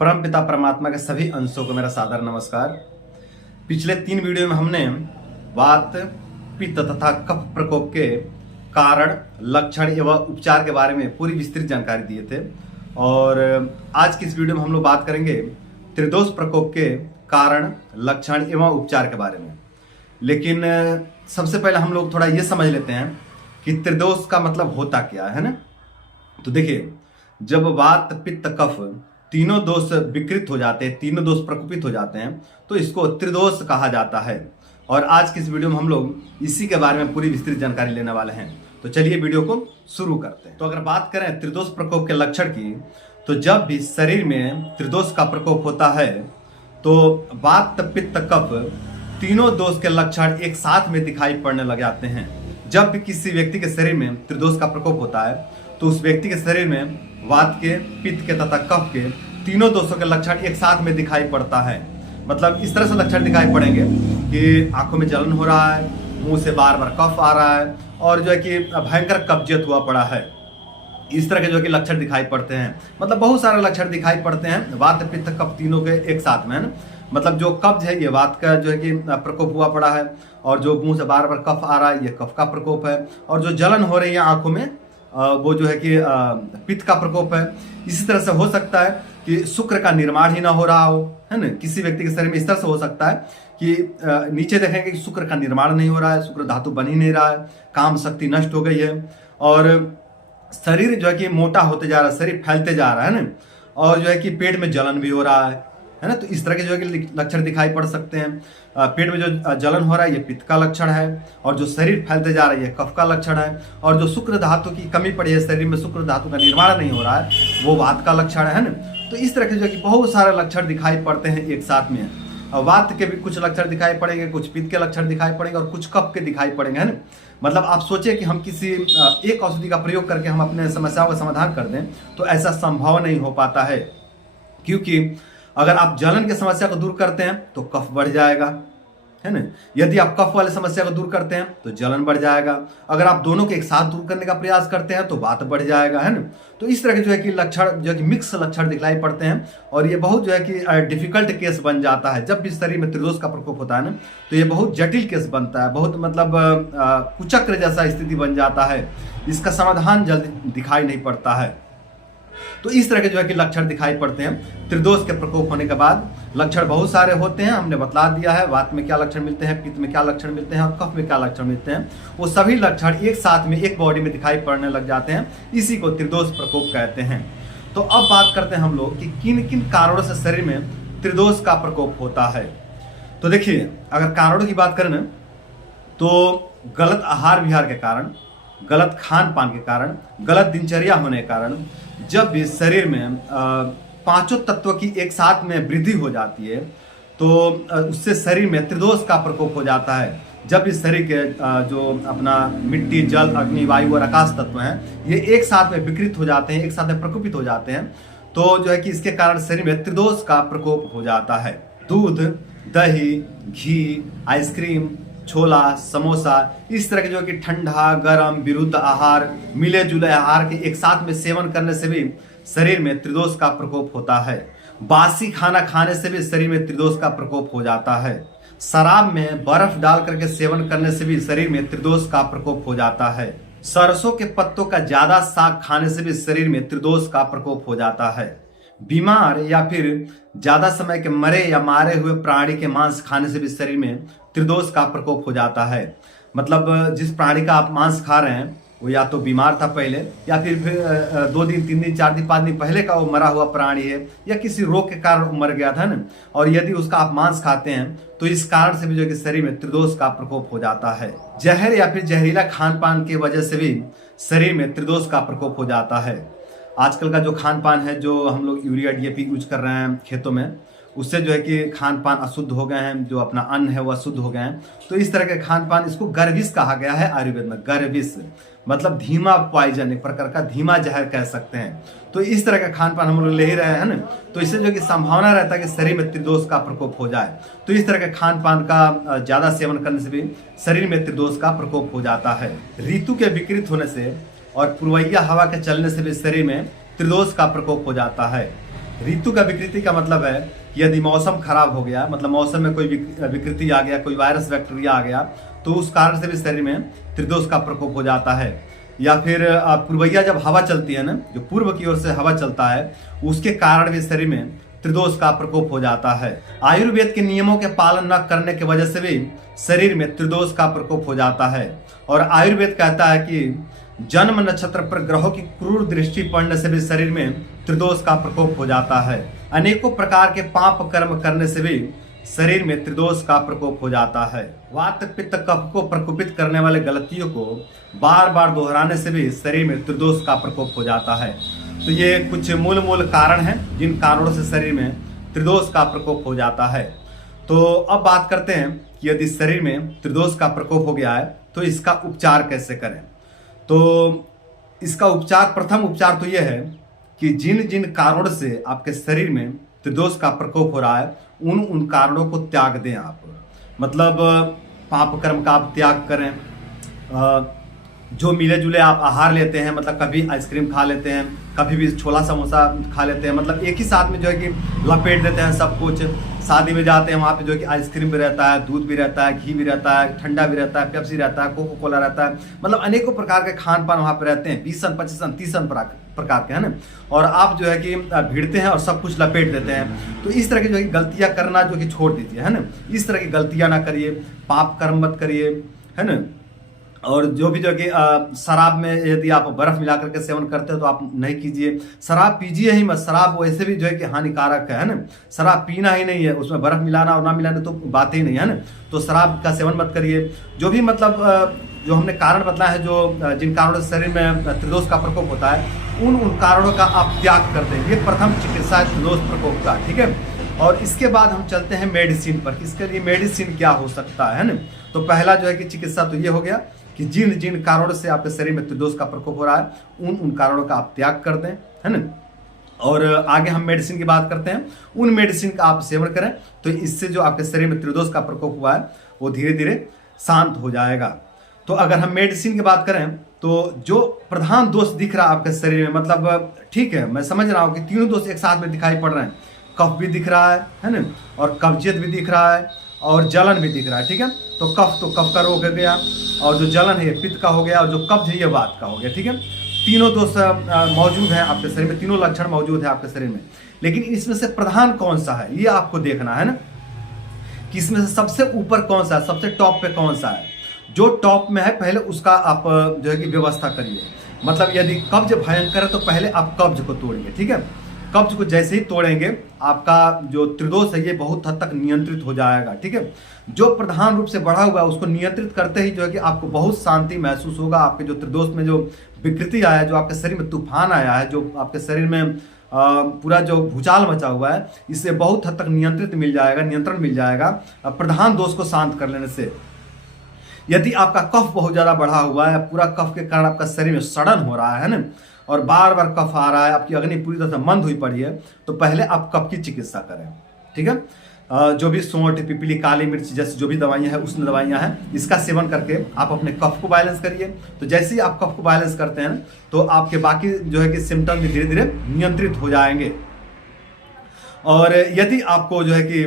परम पिता परमात्मा के सभी अंशों को मेरा सादर नमस्कार। पिछले 3 वीडियो में हमने वात, पित्त तथा कफ प्रकोप के कारण, लक्षण एवं उपचार के बारे में पूरी विस्तृत जानकारी दिए थे और आज की इस वीडियो में हम लोग बात करेंगे त्रिदोष प्रकोप के कारण, लक्षण एवं उपचार के बारे में। लेकिन सबसे पहले हम लोग थोड़ा ये समझ लेते हैं कि त्रिदोष का मतलब होता क्या है ना। तो देखिए, जब वात, पित्त, कफ तीनों दोष विकृत हो जाते हैं, तीनों दोष प्रकोपित हो जाते हैं, तो इसको त्रिदोष कहा जाता है। और आज की इस वीडियो में हम लोग इसी के बारे में पूरी विस्तृत जानकारी लेने वाले हैं। तो चलिए वीडियो को शुरू करते हैं। तो अगर बात करें त्रिदोष प्रकोप के लक्षण की, तो जब भी शरीर में त्रिदोष का प्रकोप होता है तो वात, पित्त, कफ तीनों दोष के लक्षण एक साथ में दिखाई पड़ने लग जाते हैं। जब भी किसी व्यक्ति के शरीर में त्रिदोष का प्रकोप होता है तो उस व्यक्ति के शरीर में वात के, पित्त के तथा कफ के तीनों दोषों के लक्षण एक साथ में दिखाई पड़ता है। मतलब इस तरह से लक्षण दिखाई पड़ेंगे कि आंखों में जलन हो रहा है, मुंह से बार बार कफ आ रहा है और जो है कि भयंकर कब्जियत हुआ पड़ा है। इस तरह के जो है कि लक्षण दिखाई पड़ते हैं। मतलब बहुत सारे लक्षण दिखाई पड़ते हैं वात, पित्त, कफ तीनों के एक साथ में, है ना। मतलब जो कब्ज है ये वात का जो है कि प्रकोप हुआ पड़ा है और जो मुंह से बार बार कफ आ रहा है ये कफ का प्रकोप है और जो जलन हो रही है आंखों में वो जो है कि पित्त का प्रकोप है। इसी तरह से हो सकता है कि शुक्र का निर्माण ही ना हो रहा हो, है ना। किसी व्यक्ति के शरीर में इस तरह से हो सकता है कि नीचे देखेंगे कि शुक्र का निर्माण नहीं हो रहा है, शुक्र धातु बन ही नहीं रहा है, काम शक्ति नष्ट हो गई है और शरीर जो है कि मोटा होते जा रहा है, शरीर फैलते जा रहा है ना। और जो है कि पेट में जलन भी हो रहा है ना। तो इस तरह के जो है कि लक्षण दिखाई पड़ सकते हैं। पेट में जो जलन हो रहा है ये पित्त का लक्षण है और जो शरीर फैलते जा रहा है ये कफ का लक्षण है और जो शुक्र धातु की कमी पड़ी है, शरीर में शुक्र धातु का निर्माण नहीं हो रहा है, वो वात का लक्षण है ना। तो इस तरह के जो है कि बहुत सारे लक्षण दिखाई पड़ते हैं एक साथ में। वात के भी कुछ लक्षण दिखाई पड़ेंगे, कुछ पित्त के लक्षण दिखाई पड़ेंगे और कुछ कफ के दिखाई पड़ेंगे, है ना। मतलब आप सोचें कि हम किसी एक औषधि का प्रयोग करके हम अपने समस्याओं का समाधान कर दें, तो ऐसा संभव नहीं हो पाता है। क्योंकि अगर आप जलन की समस्या को दूर करते हैं तो कफ बढ़ जाएगा, है ना। यदि आप कफ वाली समस्या को दूर करते हैं तो जलन बढ़ जाएगा। अगर आप दोनों के एक साथ दूर करने का प्रयास करते हैं तो वात बढ़ जाएगा, है ना। तो इस तरह के जो है कि लक्षण जो है कि मिक्स लक्षण दिखलाई पड़ते हैं और ये बहुत जो है कि डिफिकल्ट केस बन जाता है। जब भी शरीर में त्रिदोष का प्रकोप होता है ना, तो ये बहुत जटिल केस बनता है, बहुत मतलब कुचक्र जैसा स्थिति बन जाता है। इसका समाधान जल्दी दिखाई नहीं पड़ता है। तो इस तरह के जो है कि लक्षण दिखाई पड़ते हैं त्रिदोष के प्रकोप होने के बाद। लक्षण बहुत सारे होते हैं, हमने बतला दिया है। वात में क्या लक्षण मिलते हैं, पित्त में क्या लक्षण मिलते हैं और कफ में क्या लक्षण मिलते हैं। वो सभी लक्षण एक साथ में एक बॉडी में दिखाई पड़ने लग जाते हैं। इसी को त्रिदोष प्रकोप कहते हैं। तो अब बात करते हैं हम लोग कि किन किन कारणों से शरीर में त्रिदोष का प्रकोप होता है। तो देखिए, अगर कारणों की बात करें ना, तो गलत आहार विहार के कारण, गलत खान पान के कारण, गलत दिनचर्या होने के कारण, जब भी शरीर में पांचों तत्व की एक साथ में वृद्धि हो जाती है तो उससे शरीर में त्रिदोष का प्रकोप हो जाता है। जब इस शरीर के जो अपना मिट्टी, जल, अग्नि, वायु और आकाश तत्व हैं ये एक साथ में विकृत हो जाते हैं, एक साथ में प्रकोपित हो जाते हैं, तो जो है कि इसके कारण शरीर में त्रिदोष का प्रकोप हो जाता है। दूध, दही, घी, आइसक्रीम, छोला, समोसा, इस तरह के जो कि ठंडा, गर्म, विरुद्ध आहार, मिले जुले आहार के एक साथ में सेवन करने से भी शरीर में त्रिदोष का प्रकोप होता है। बासी खाना खाने से भी शरीर में त्रिदोष का प्रकोप हो जाता है। शराब में बर्फ डाल करके सेवन करने से भी शरीर में त्रिदोष का प्रकोप हो जाता है। सरसों के पत्तों का ज्यादा साग खाने से भी शरीर में त्रिदोष का प्रकोप हो जाता है। बीमार या फिर ज्यादा समय के मरे या मारे हुए प्राणी के मांस खाने से भी शरीर में त्रिदोष का प्रकोप हो जाता है। मतलब जिस प्राणी का आप मांस खा रहे हैं वो या तो बीमार था पहले, या फिर 2 दिन, 3 दिन, 4 दिन, 5 दिन पहले का वो मरा हुआ प्राणी है, या किसी रोग के कारण वो मर गया था ना। और यदि उसका आप मांस खाते हैं तो इस कारण से भी जो कि शरीर में त्रिदोष का प्रकोप हो जाता है। जहर या फिर जहरीला खान पान की वजह से भी शरीर में त्रिदोष का प्रकोप हो जाता है। आजकल का जो खान पान है, जो हम लोग यूरिया, डीएपी यूज कर रहे हैं खेतों में, उससे जो है कि खान पान अशुद्ध हो गए हैं, जो अपना अन्न है वो अशुद्ध हो गए हैं। तो इस तरह के खान पान, इसको गर्विश कहा गया है आयुर्वेद में। गर्विश मतलब धीमा पॉइजन, एक प्रकार का धीमा जहर कह सकते हैं। तो इस तरह का खान पान हम लोग ले ही रहे हैं ना, तो इससे जो कि संभावना रहता है कि शरीर में त्रिदोष का प्रकोप हो जाए। तो इस तरह के खान पान का ज्यादा सेवन करने से भी शरीर में त्रिदोष का प्रकोप हो जाता है। ऋतु के विकृत होने से और पूर्वैया हवा के चलने से भी शरीर में त्रिदोष का प्रकोप हो जाता है। ऋतु का विकृति का मतलब है कि यदि मौसम खराब हो गया, मतलब मौसम में कोई विकृति आ गया, कोई वायरस बैक्टीरिया आ गया, तो उस कारण से भी शरीर में त्रिदोष का प्रकोप हो जाता है। या फिर पूर्वैया जब हवा चलती है ना, जो पूर्व की ओर से हवा चलता है, उसके कारण भी शरीर में त्रिदोष का प्रकोप हो जाता है। आयुर्वेद के नियमों के पालन न करने की वजह से भी शरीर में त्रिदोष का प्रकोप हो जाता है। और आयुर्वेद कहता है कि जन्म नक्षत्र पर ग्रहों की क्रूर दृष्टि पड़ने से भी शरीर में त्रिदोष का प्रकोप हो जाता है। अनेकों प्रकार के पाप कर्म करने से भी शरीर में त्रिदोष का प्रकोप हो जाता है। वात पित्त कफ को प्रकोपित करने वाले गलतियों को बार बार दोहराने से भी शरीर में त्रिदोष का प्रकोप हो जाता है। तो ये कुछ मूल कारण हैं जिन कारणों से शरीर में त्रिदोष का प्रकोप हो जाता है। तो अब बात करते हैं कि यदि शरीर में त्रिदोष का प्रकोप हो गया है तो इसका उपचार कैसे करें। तो इसका उपचार, प्रथम उपचार तो यह है कि जिन जिन कारणों से आपके शरीर में त्रिदोष का प्रकोप हो रहा है उन कारणों को त्याग दें आप। मतलब पाप कर्म का आप त्याग करें। जो मिले जुले आप आहार लेते हैं, मतलब कभी आइसक्रीम खा लेते हैं, कभी भी छोला समोसा खा लेते हैं, मतलब एक ही साथ में जो है कि लपेट देते हैं सब कुछ। शादी में जाते हैं, वहाँ पे जो है कि आइसक्रीम भी रहता है, दूध भी रहता है, घी भी रहता है, ठंडा भी रहता है, पेप्सी रहता है, कोको कोला रहता है, मतलब अनेकों प्रकार के खान पान वहाँ पे रहते हैं, 20 25 30 प्रकार के, है ना। और आप जो है कि भिड़ते हैं और सब कुछ लपेट देते हैं। तो इस तरह की जो है गलतियाँ करना जो कि छोड़ दीजिए, है ना। इस तरह की गलतियाँ ना करिए, पाप कर्म मत करिए, है ना। और जो भी जो कि शराब में यदि आप बर्फ मिला करके सेवन करते हो तो आप नहीं कीजिए। शराब पीजिए ही मत, शराब वैसे भी जो है कि हानिकारक है ना। शराब पीना ही नहीं है, उसमें बर्फ मिलाना और ना मिलाना तो बात ही नहीं है ना। तो शराब का सेवन मत करिए। जो भी मतलब जो हमने कारण बताया है, जो जिन कारणों से शरीर में त्रिदोष का प्रकोप होता है उन कारणों का आप त्याग कर दें। ये प्रथम चिकित्सा है त्रिदोष प्रकोप का, ठीक है। और इसके बाद हम चलते हैं मेडिसिन पर। इसके लिए मेडिसिन क्या हो सकता है ना। तो पहला जो है कि चिकित्सा तो ये हो गया कि जिन जिन कारणों से आपके शरीर में त्रिदोष का प्रकोप हो रहा है उन कारणों का आप त्याग कर दें, है ना। और आगे हम मेडिसिन की बात करते हैं। उन मेडिसिन का आप सेवन करें तो इससे जो आपके शरीर में त्रिदोष का प्रकोप हुआ है वो धीरे धीरे शांत हो जाएगा। तो अगर हम मेडिसिन की बात करें तो जो प्रधान दोष दिख रहा है आपके शरीर में, मतलब ठीक है, मैं समझ रहा हूँ कि तीनों दोष एक साथ में दिखाई पड़ रहे हैं। कफ भी दिख रहा है ना, और कब्जियत भी दिख रहा है, और जलन भी दिख रहा है, ठीक है। तो कफ का रोग हो गया, और जो जलन है ये पित्त का हो गया, और जो कब्ज है ये वात का हो गया, ठीक है। तीनों दोष मौजूद है आपके शरीर में, तीनों लक्षण मौजूद है आपके शरीर में। लेकिन इसमें से प्रधान कौन सा है ये आपको देखना है ना, कि इसमें से सबसे ऊपर कौन सा है, सबसे टॉप पे कौन सा है। जो टॉप में है पहले उसका आप जो है कि व्यवस्था करिए। मतलब यदि कब्ज भयंकर है तो पहले आप कब्ज को तोड़िए, ठीक है। कब्ज को जैसे ही तोड़ेंगे आपका जो त्रिदोष है ये बहुत हद तक नियंत्रित हो जाएगा, ठीक है। जो प्रधान रूप से बढ़ा हुआ है उसको नियंत्रित करते ही जो है कि आपको बहुत शांति महसूस होगा। आपके जो त्रिदोष में जो विकृति आया है, जो आपके शरीर में तूफान आया है, जो आपके शरीर में पूरा जो भूचाल मचा हुआ है, इससे बहुत हद तक नियंत्रण मिल जाएगा प्रधान दोष को शांत कर लेने से। यदि आपका कफ बहुत ज्यादा बढ़ा हुआ है, पूरा कफ के कारण आपका शरीर में सड़न हो रहा है ना, और बार बार कफ आ रहा है, आपकी अग्नि पूरी तरह से मंद हुई पड़ी है, तो पहले आप कफ की चिकित्सा करें, ठीक है। जो भी सोंठ, पिपली, काली मिर्च जैसी जो भी दवाइयां हैं, उष्ण दवाइयां हैं, इसका सेवन करके आप अपने कफ को बैलेंस करिए। तो जैसे ही आप कफ को बैलेंस करते हैं तो आपके बाकी जो है कि सिम्टम भी धीरे धीरे नियंत्रित हो जाएंगे। और यदि आपको जो है कि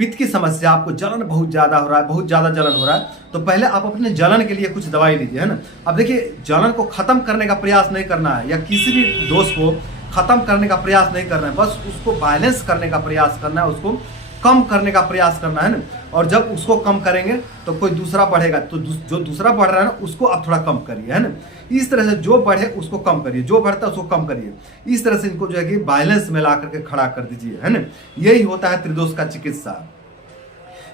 पित्त की समस्या, आपको जलन बहुत ज्यादा हो रहा है, बहुत ज्यादा जलन हो रहा है, तो पहले आप अपने जलन के लिए कुछ दवाई लीजिए, है ना। अब देखिए, जलन को खत्म करने का प्रयास नहीं करना है, या किसी भी दोष को खत्म करने का प्रयास नहीं करना है, बस उसको बैलेंस करने का प्रयास करना है, उसको कम करने का प्रयास करना है ना। और जब उसको कम करेंगे तो कोई दूसरा बढ़ेगा, तो जो दूसरा बढ़ रहा है ना उसको आप थोड़ा कम करिए, है ना। इस तरह से जो बढ़े उसको कम करिए, जो बढ़ता है उसको कम करिए। इस तरह से इनको जो है कि बैलेंस में ला करके खड़ा कर दीजिए, है ना। यही होता है त्रिदोष का चिकित्सा।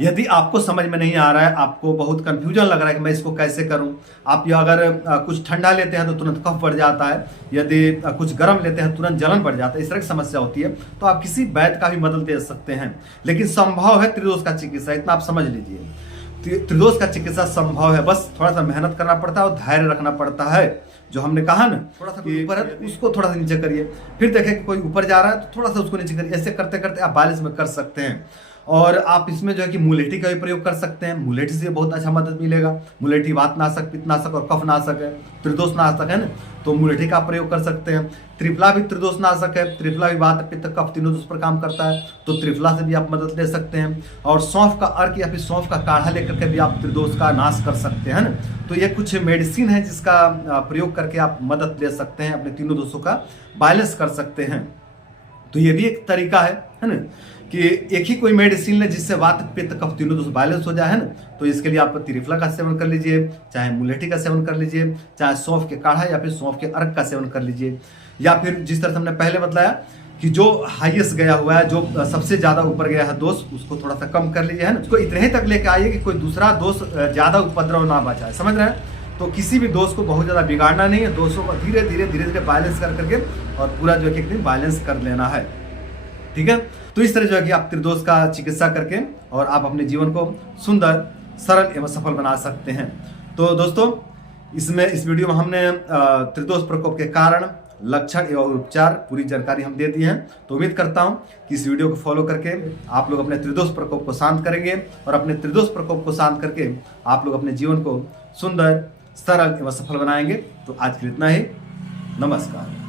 यदि आपको समझ में नहीं आ रहा है, आपको बहुत कंफ्यूजन लग रहा है कि मैं इसको कैसे करूं, आप ये अगर कुछ ठंडा लेते हैं तो तुरंत कफ बढ़ जाता है, यदि कुछ गर्म लेते हैं तुरंत जलन बढ़ जाता है, इस तरह की समस्या होती है, तो आप किसी वैद्य का भी मदद ले सकते हैं। लेकिन संभव है त्रिदोष का चिकित्सा, इतना आप समझ लीजिए। त्रिदोष का चिकित्सा संभव है, बस थोड़ा सा मेहनत करना पड़ता है और धैर्य रखना पड़ता है। जो हमने कहा ना, थोड़ा सा ऊपर है तो उसको थोड़ा सा नीचे करिए, फिर देखें कि कोई ऊपर जा रहा है तो थोड़ा सा उसको नीचे करिए। ऐसे करते करते आप बैलेंस में कर सकते हैं। और आप इसमें जो है कि मुलेठी का भी प्रयोग कर सकते हैं। मुलेठी से बहुत अच्छा मदद मिलेगा। मुलेठी वातनाशक, पित्तनाशक और कफनाशक है, त्रिदोषनाशक है ना, तो मुलेठी का प्रयोग कर सकते हैं। त्रिफला भी त्रिदोषनाशक है। त्रिफला भी वात, पित्त, कफ तीनों दोष पर काम करता है, तो त्रिफला से भी आप मदद ले सकते हैं। और सौंफ का अर्क या फिर सौंफ का काढ़ा लेकर के भी आप त्रिदोष का नाश कर सकते हैं ना। तो ये कुछ मेडिसिन है जिसका प्रयोग करके आप मदद ले सकते हैं, अपने तीनों दोषों का बैलेंस कर सकते हैं। तो ये भी एक तरीका है ना, कि एक ही कोई मेडिसिन ले जिससे वात, पित्त, कफ तीनों दोष बैलेंस हो जाए, है ना। तो इसके लिए आप त्रिफला का सेवन कर लीजिए, चाहे मुलेठी का सेवन कर लीजिए, चाहे सौंफ के काढ़ा या फिर सौंफ के अर्क का सेवन कर लीजिए, या फिर जिस तरह से हमने पहले बताया कि जो हाईएस्ट गया हुआ है, जो सबसे ज्यादा ऊपर गया है दोष, उसको थोड़ा सा कम कर लीजिए, है ना। उसको इतने ही तक लेके आइए कि कोई दूसरा दोष ज्यादा उपद्रव ना बचाए, समझ रहे हैं। तो किसी भी दोष को बहुत ज्यादा बिगाड़ना नहीं है, दोषों को धीरे धीरे बैलेंस कर करके और पूरा जो है कि एक दिन बैलेंस कर लेना है, ठीक है। तो इस तरह जो है कि आप त्रिदोष का चिकित्सा करके और आप अपने जीवन को सुंदर, सरल एवं सफल बना सकते हैं। तो दोस्तों, इस वीडियो में हमने त्रिदोष प्रकोप के कारण, लक्षण एवं उपचार पूरी जानकारी हम दे दी है। तो उम्मीद करता हूं कि इस वीडियो को फॉलो करके आप लोग अपने त्रिदोष प्रकोप को शांत करेंगे, और अपने त्रिदोष प्रकोप को शांत करके आप लोग अपने जीवन को सुंदर, सरल एवं सफल बनाएंगे। तो आज के लिए इतना ही। नमस्कार।